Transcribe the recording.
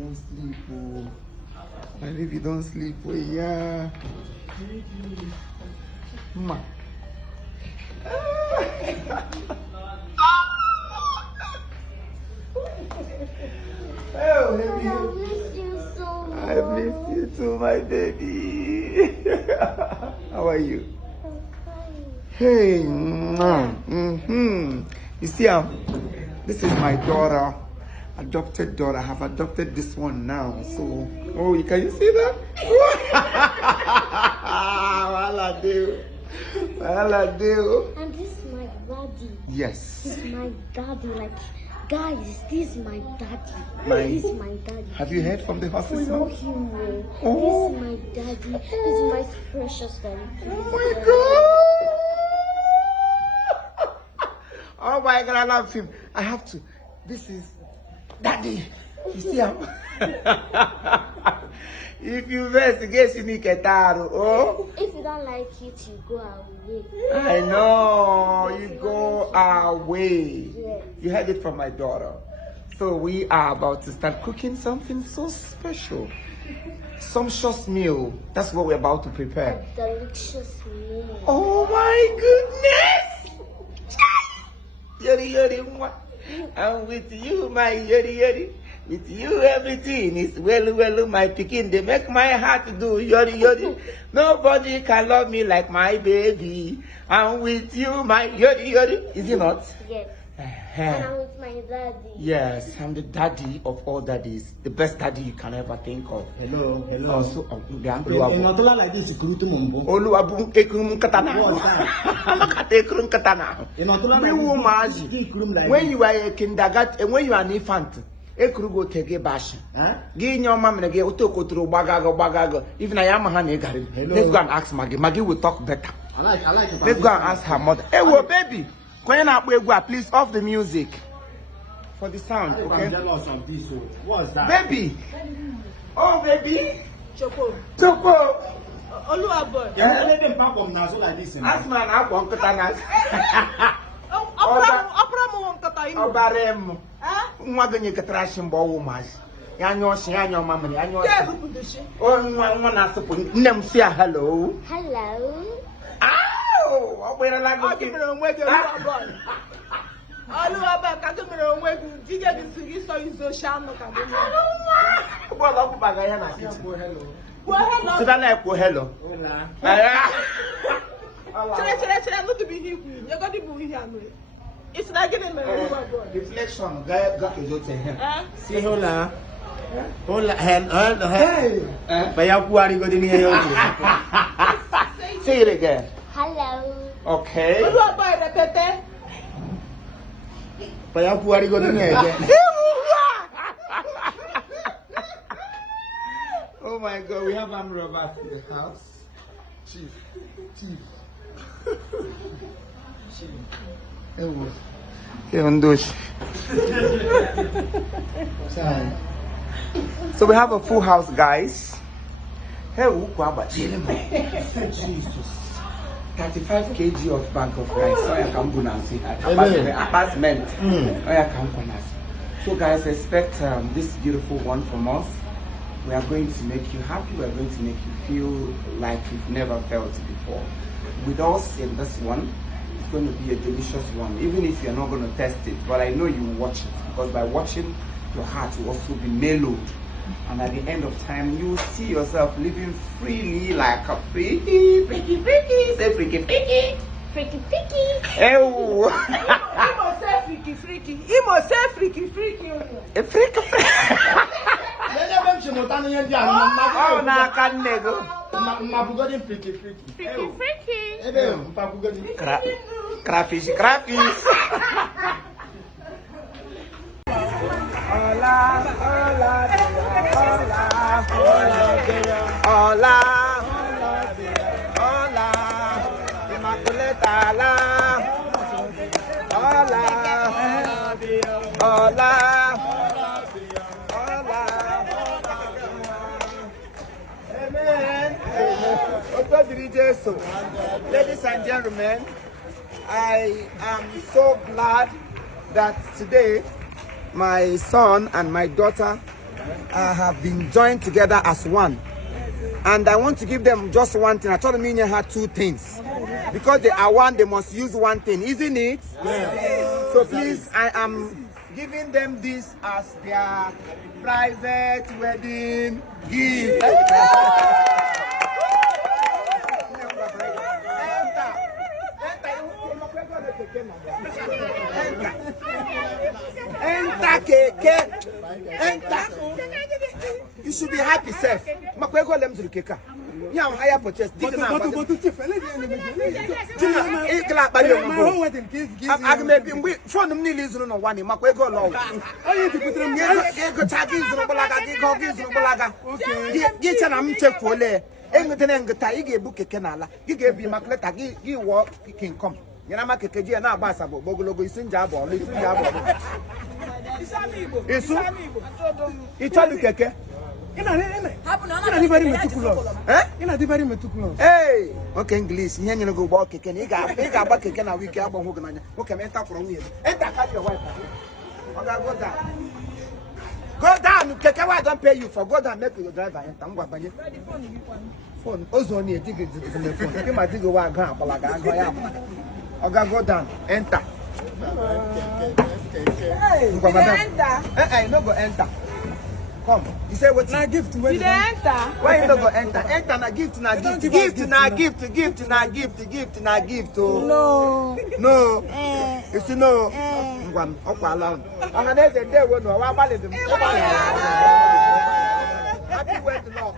don't sleep. Oh. My baby don't sleep. Oh, yeah. Ma. Oh, baby. I miss you so much. I miss you too, my baby. How are you? I'm fine. Hey, You see, this is my daughter, adopted daughter. I have adopted this one now. So, oh, can you see that? Well, I do. And this is my daddy. Yes. This is my daddy. Like, guys, this is my daddy. This is my daddy. Have you heard from the horse's Follow mouth? him. Oh. This is my daddy. This is my precious daddy. Oh my God! Oh my God, I love him. I have to. This is Daddy. You see him? If you investigate, you need Ketaro. Oh. If you don't like it, you go away. I know. You go away. Yes. You heard it from my daughter. So we are about to start cooking something so special. Sumptuous meal. That's what we're about to prepare. A delicious meal. Oh my goodness! Yori yori mwa. I'm with you, my yori yori. With you, everything is well, my pikin. They make my heart do yori yori. Nobody can love me like my baby. I'm with you, my yori yori. Is it not? Yes. And I'm with my daddy. Yes, I'm the daddy of all daddies. The best daddy you can ever think of. Hello. Also, Oluwabu like this, Oluwabu ekrum katana. Makata ekrum katana. When you are a kindergarten, when you are an infant, ekrugo tege bash. Give your mom and get utokotro bagago. Even I am a honey garden. Let's go and ask Maggie. Maggie will talk better. I like it. Let's go and ask her mother. Hey, well, baby. Please off the music for the sound, okay? I'm jealous of this. What's that? Baby! Oh, baby! Choco. Oluwabu. Let them pack on Nazo like this. Ask man, I want to dance. Opera mo won't cut him. Obarem. Mwaganye katrashim bo womas. Yanyo mama, yanyo. Oh, one asupu. Nem say hello. Hello. Oh, where I like to Oluwabu, katumere onwegu. Dije di sigi so izo shano kadumi. Well, I'll go back. I am hello. Hello. Hello. Chere, look at me here. You got to be here. It's not getting me. Reflection. Guy got to do to him. Say hola. Hola. Hey. Payapuari go in here. Say it again. Hello. Okay. Oluwabu repete. Payapuari go in here again. Oh my God, we have armed robbers in the house. Chief. So we have a full house, guys. Hey, Jesus. 35 kg of bag of rice. So guys, expect this beautiful one from us. We are going to make you happy. We are going to make you feel like you've never felt it before. With us in this one, it's going to be a delicious one, even if you're not going to test it. But I know you will watch it, because by watching, your heart will also be mellowed. And at the end of time, you will see yourself living freely like a freaky. Say freaky. Freaky. Imo say freaky. Imo say freaky. A freaky. Oh, na can nego. Freaky. Crayfish. Hola. Immaculata. Hola. Amen. Ladies and gentlemen, I am so glad that today my son and my daughter have been joined together as one. And I want to give them just one thing. I told them Minya had two things. Because they are one, they must use one thing, isn't it? Yes. So please, I am giving them this as their private wedding gift. You should be happy, sir. Yeah, higher purchase. I may be from the Nilis on one in Makwego law. Oh, you put them get an check for lay. And book a canala. You gave me Macleta, you walk, you can come. Yanamaka and now Basabo, Bogologo is in Jabo, listen Jabo. It's Italy keke. Hey, okay, English. You go walk again. You got back again. A week. I'm going to okay, enter from here. Enter, cut your wife. Okay, go down. Go down. Keke, why don't pay you for go down? Make your driver enter. I'm going to phone. Also, need to take it to the phone. You might go out. Okay, go down. Enter. Hey, no go enter. Come. You say what? Na gift. Where you enter? Why you no go enter? Enter na gift na gift. Gift na gift. Gift na gift. Gift na gift. No. No. You see no. Ngwan okwa alone. Anga na say dey we no wa bale dem. Happy wedding long.